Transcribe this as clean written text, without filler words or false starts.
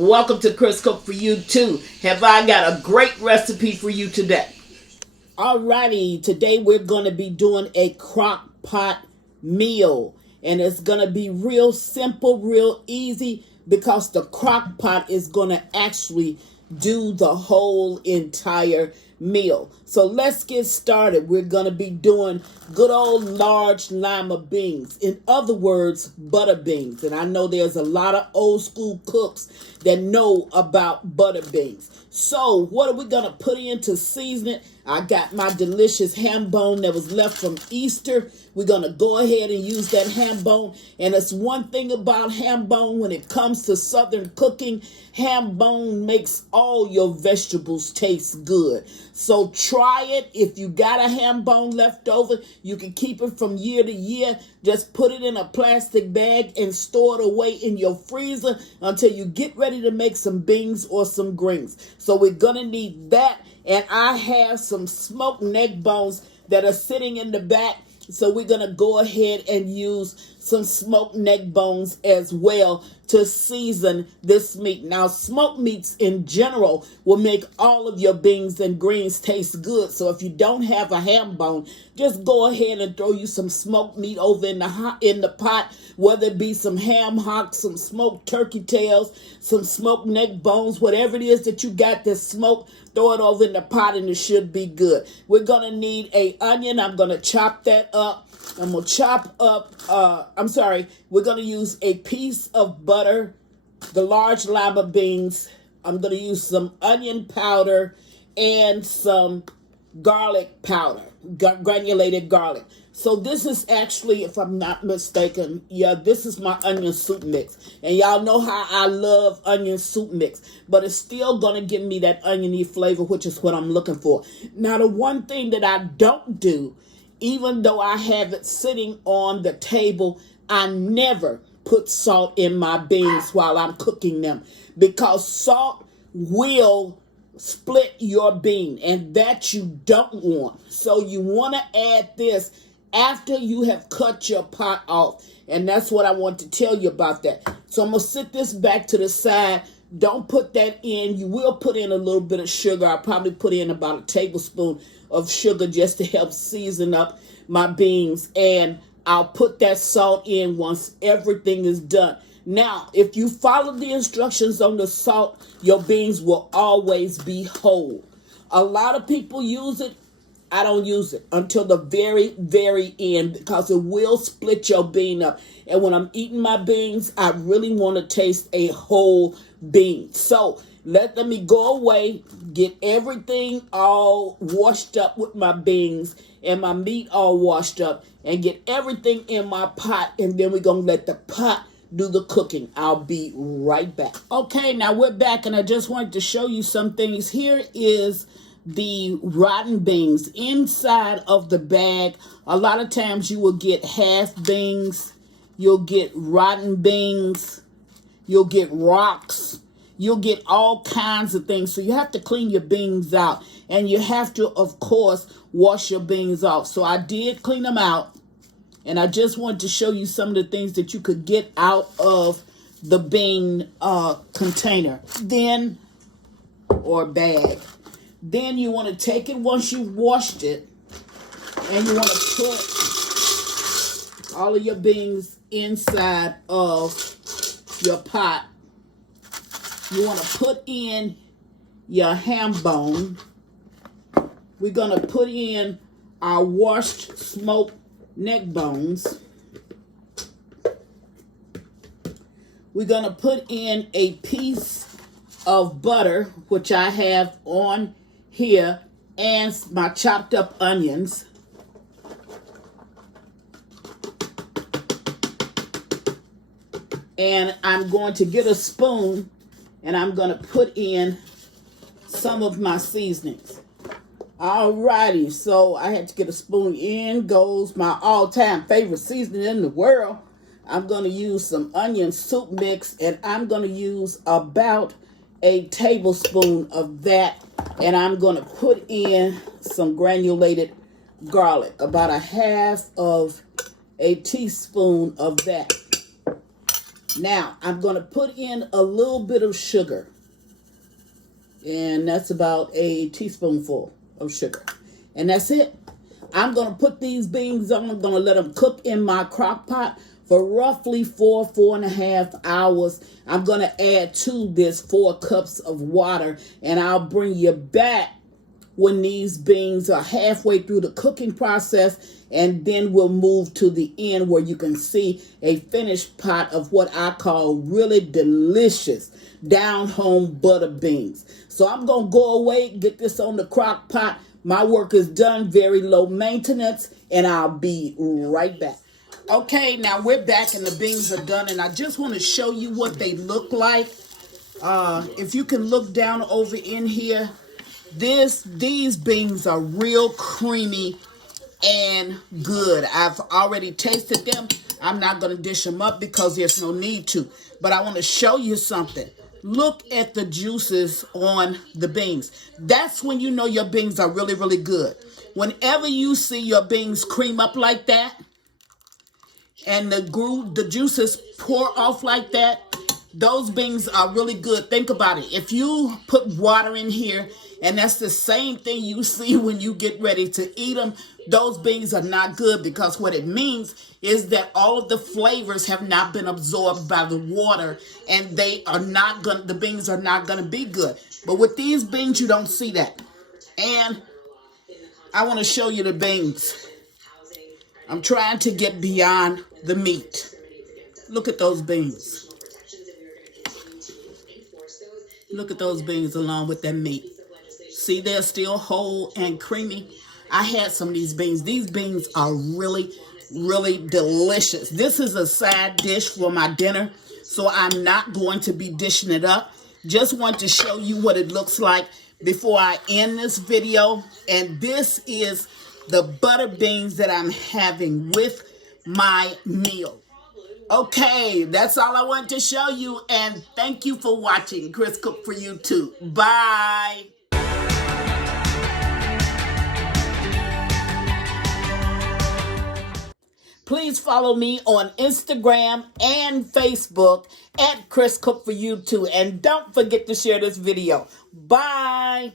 Welcome to Chris Cook For You Too. Have I got a great recipe for you today? Alrighty, today we're going to be doing a crock pot meal. And it's going to be real simple, real easy, because the crock pot is going to actually do the whole entire meal. So let's get started. We're going to be doing good old large lima beans. In other words, butter beans. And I know there's a lot of old school cooks that know about butter beans. So what are we going to put in to season it? I got my delicious ham bone that was left from Easter. We're going to go ahead and use that ham bone. And it's one thing about ham bone when it comes to Southern cooking. Ham bone makes all your vegetables taste good. So try it. If you got a ham bone left over, you can keep it from year to year. Just put it in a plastic bag and store it away in your freezer until you get ready to make some beans or some greens. So we're going to need that. And I have some smoked neck bones that are sitting in the back. So we're going to go ahead and use some smoked neck bones as well to season this meat. Now, smoked meats in general will make all of your beans and greens taste good. So if you don't have a ham bone, just go ahead and throw you some smoked meat over in the pot, whether it be some ham hocks, some smoked turkey tails, some smoked neck bones, whatever it is that you got that's smoked, throw it over in the pot and it should be good. We're going to need an onion. I'm going to chop that up. I'm going to chop up, we're going to use a piece of butter, the large lima beans. I'm going to use some onion powder and some garlic powder, granulated garlic. So this is actually, if I'm not mistaken, this is my onion soup mix. And y'all know how I love onion soup mix, but it's still going to give me that oniony flavor, which is what I'm looking for. Now, the one thing that I don't do, even though I have it sitting on the table, I never put salt in my beans while I'm cooking them, because salt will split your bean, and that you don't want. So you want to add this after you have cut your pot off, and that's what I want to tell you about that. So I'm going to sit this back to the side. Don't put that in. You will put in a little bit of sugar. I'll probably put in about a tablespoon of sugar just to help season up my beans, and I'll put that salt in once everything is done. Now, if you follow the instructions on the salt, your beans will always be whole. A lot of people use it. I don't use it until the very, very end, because it will split your bean up. And when I'm eating my beans, I really want to taste a whole bean. So let me go away, get everything all washed up with my beans and my meat all washed up, and get everything in my pot. And then we're going to let the pot do the cooking. I'll be right back. Okay, now we're back, and I just wanted to show you some things. Here is the rotten beans inside of the bag. A lot of times you will get half beans, you'll get rotten beans, you'll get rocks, you'll get all kinds of things. So you have to clean your beans out, and you have to, of course, wash your beans off. So I did clean them out, and I just wanted to show you some of the things that you could get out of the bean container or bag. Then you want to take it once you've washed it, and you want to put all of your beans inside of your pot. You want to put in your ham bone. We're going to put in our washed smoked neck bones. We're going to put in a piece of butter, which I have on here, and my chopped up onions. And I'm going to get a spoon, and I'm going to put in some of my seasonings. Alrighty, so I had to get a spoon. In goes my all-time favorite seasoning in the world. I'm going to use some onion soup mix, and I'm going to use about a tablespoon of that, and I'm going to put in some granulated garlic, about a half of a teaspoon of that. Now, I'm going to put in a little bit of sugar. And that's about a teaspoonful of sugar. And that's it. I'm going to put these beans on. I'm going to let them cook in my crock pot for roughly 4.5 hours. I'm going to add to this 4 cups of water. And I'll bring you back when these beans are halfway through the cooking process, and then we'll move to the end where you can see a finished pot of what I call really delicious down home butter beans. So I'm going to go away, get this on the crock pot. My work is done, very low maintenance, and I'll be right back. Okay, now we're back and the beans are done, and I just want to show you what they look like. If you can look down over in here, these beans are real creamy and good. I've already tasted them. I'm not going to dish them up because there's no need to. But I want to show you something. Look at the juices on the beans. That's when you know your beans are really, really good. Whenever you see your beans cream up like that and the juices pour off like that, those beans are really good. Think about it. If you put water in here and that's the same thing you see when you get ready to eat them, those beans are not good, because what it means is that all of the flavors have not been absorbed by the water, and the beans are not going to be good. But with these beans, you don't see that. And I want to show you the beans. I'm trying to get beyond the meat. Look at those beans. Look at those beans along with that meat. See, they're still whole and creamy. I had some of these beans. These beans are really, really delicious. This is a side dish for my dinner, so I'm not going to be dishing it up. Just want to show you what it looks like before I end this video. And this is the butter beans that I'm having with my meal. Okay, that's all I want to show you, and thank you for watching. Chris Cook for You Too. Bye. Please follow me on Instagram and Facebook at Chris Cook for You Too, and don't forget to share this video. Bye.